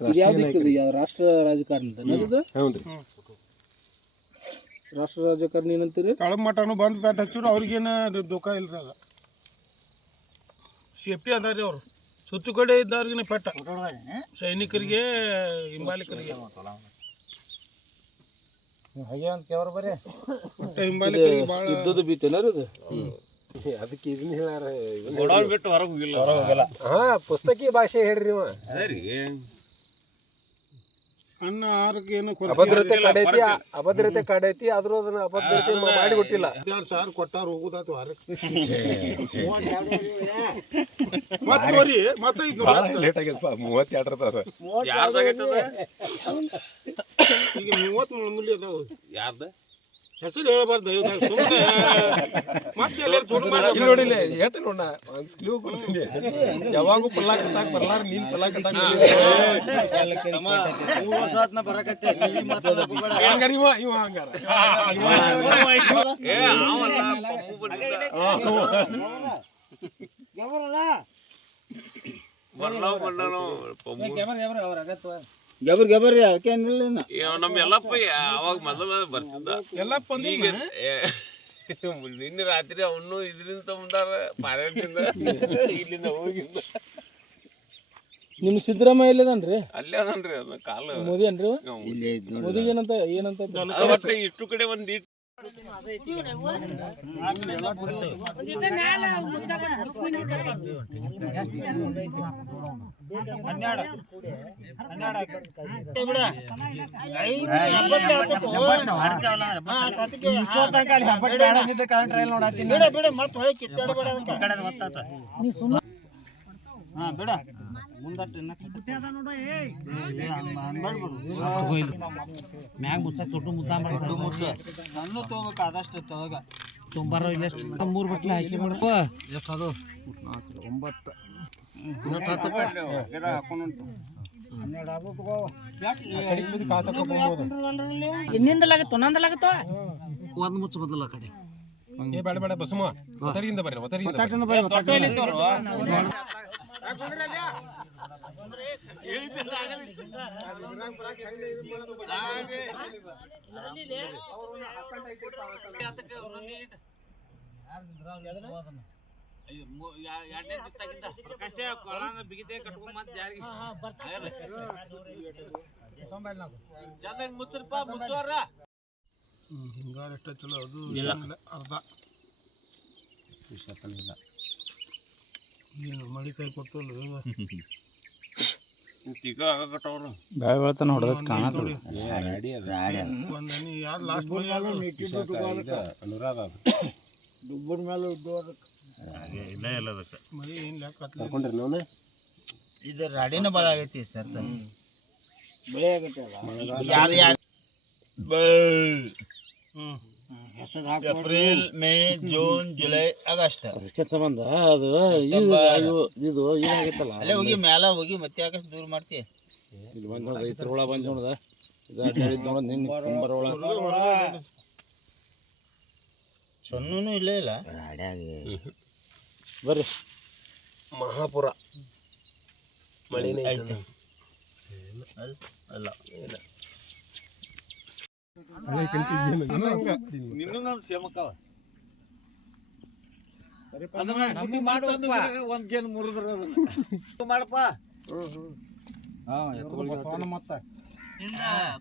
ರಾಷ್ಟ್ರ ರಾಜಕಾರಣಿ ರಾಷ್ಟ್ರ ರಾಜಕಾರಣಿ ಏನಂತೀರಿ? ಕಳಮ ಮಠನು ಬಂದು ಬ್ಯಾಟ್ ಹಚ್ಚಿದ್ರು ಅವ್ರಿಗೇನು ದುಃಖ ಇಲ್ರಿ. ಅದ ಸೇಫ್ಟಿ ಅದ ರೀ. ಅವರು ಸುತ್ತು ಕಡೆ ಇದ್ದವ್ರಿಗಿನ ಪೆಟ್ಟ, ಸೈನಿಕರಿಗೆ ಹಿಂಬಾಲಿಕರಿಗೆ ಹಿಂಬಾಲಿಕರಿಗೆ ಭಾಳ ಯುದ್ಧದ ಭೀತಿನ ಅದು. ಅದಕ್ಕೆ ಇದನ್ನ ಹೇಳಾರ ಬಿಟ್ಟು ಹೊರಗೆ ಹೋಗಿಲ್ಲ. ಪುಸ್ತಕಿ ಭಾಷೆ ಹೇಳ್ರಿ ಅನ್ನ ಆಹಾರಕ್ಕೆ ಏನು ಅಭದ್ರತೆ ಕಡೈತಿ ಆದ್ರೂ ಅದನ್ನ ಅಭದ್ರತೆ ಮಾಡಿ ಕೊಟ್ಟಿಲ್ಲ. 2,000 ಕೊಟ್ಟಾರ ಹೋಗುದಾತು ವಾರಕ್ಕೆ. ಮತ್ತೆ 30 ಮೂಲ್ಯ ಅದಾವ. ಯಾರ್ದ ಹೆಸರು ಹೇಳಬಾರ್ದು. ಮತ್ತೆ ನೋಡಿಲ್ಲ ಹೇಳ್ತ ನೋಡ ಕ್ಲೂ ಕೊಡ್ತೀನಿ. ಯಾವಾಗೂ ಪಲ್ಲಾಕತ್ತಾಗ ಬರ್ಲಾರ ನೀನ್ ಪಲ್ಲಾಕತ್ತಾಗ ನಮ್ ಎಲ್ಲಪ್ಪ ಅವಾಗ ಮೊದಲ ಬರ್ತಿದ್ದ. ನಿನ್ನೆ ರಾತ್ರಿ ಅವನು ಇದರಿಂದ ತಗೊಂಡಾರ ಪಾರ್ಯಾಟಿಂದ ಇಲ್ಲಿಂದ ಹೋಗಿದ್ದ. ನಿಮ್ ಸಿದ್ದರಾಮಯ್ಯ ಇಲ್ಲದನ್ರಿ? ಅಲ್ಲೇ ಅದನ್ರಿ ಅದ ಕಾಲ ಮೋದಿ ಅನ್ರಿ. ಮೋದಿ ಏನಂತ ಇಷ್ಟು ಕಡೆ ಒಂದ್ ಮ್ಯಾಗ ಮುಚ್ಚ ತೊಟ್ಟು ಮುದ್ದ ಸಣ್ಣ ತಗೋಬೇಕು ಆದಷ್ಟು ತಗೋಗ ತುಂಬಾರ ಇಲ್ಲ 3 ಬಟ್ಲೆ ಹಾಕಿ ಮಾಡ್ಕೋ. ಎಷ್ಟು ಅದು 9 ಒಂದ್ ಮುಚ್ಚ ಬದಲ ಕಡೆ ಬೇಡ ಬಸಮ್ಮ ಒತ್ತರಿಂದ ಬರ್ರಿ ಹಿಂಗಾರ ಎಷ್ಟ ಚಲೋ ಅದು ಅರ್ಧ ಏನು ಮಳಿ ಕೈ ಕೊಟ್ಟಲ್ಲ ಇದು ರಾಡಿನ ಬಾಳ ಆಗೈತಿ sir. April May June July August ಸಂಬಂಧ ಅದು ಇದು ಏನಾಗೈತಲ್ಲ ಅಲ್ಲೇ ಹೋಗಿ ಮ್ಯಾಲ ಹೋಗಿ ಮತ್ತೆ ಆಗಸ್ಟ್ ದೂರ ಮಾಡ್ತಿ. ಇಲ್ಲಿ ಬಂದ್ ನೋಡ ರೈತರ ಒಳ ಬಂದ್ ನೋಡ್ದ ನೋಡ ನಿನ್ನ ಸೊನ್ನೂ ಇಲ್ಲೇ ಇಲ್ಲ ಬರ್ರಿ. ಮಹಾಪುರ ಮಳಿನೇ ಐತೆ ಅಲ್ಲ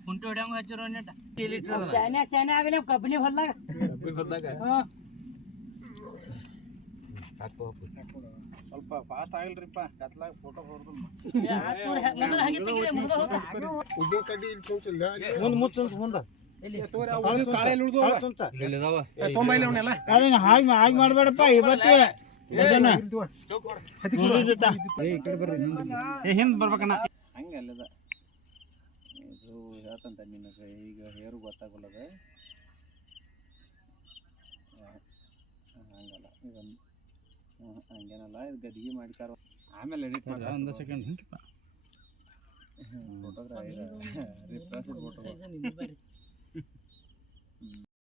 ಕುಂಟಿ ಹೊಡ್ಯಂಗ ಹಚ್ಚಿರೋ ಕಬ್ಬನಿ ಹೊಲ್ದಾಗ ಸ್ವಲ್ಪ ಫಾಸ್ಟ್ ಆಗಿಲ್ರಿಪ್ಪ. ಕತ್ಲಾಗ ಫೋಟೋ ಹಾಗೆ ಮಾಡಬೇಡಪ್ಪ. ಇವತ್ತು ಹಿಂದ್ ಬರ್ಬೇಕಣ್ಣ. ಹಂಗೆ ಅಲ್ಲದ ಇದು ಹೇಳ್ತಂತ ನಿನಗೆ ಈಗ ಹೇರು ಗೊತ್ತಾಗಲ್ಲದ ಹಂಗಲ್ಲ. ಈಗ ಹಂಗೇನಲ್ಲ, ಇದು ಗದಿಗೆ ಮಾಡ್ತಾರ ಆಮೇಲೆ ಎಡಿಟ್ ಮಾಡ್ತಾರೆ. ಒಂದು ಸೆಕೆಂಡ್ ಫೋಟೋಗ್ರಾಫ್ ರಿಫ್ರೆಶ್ ಫೋಟೋ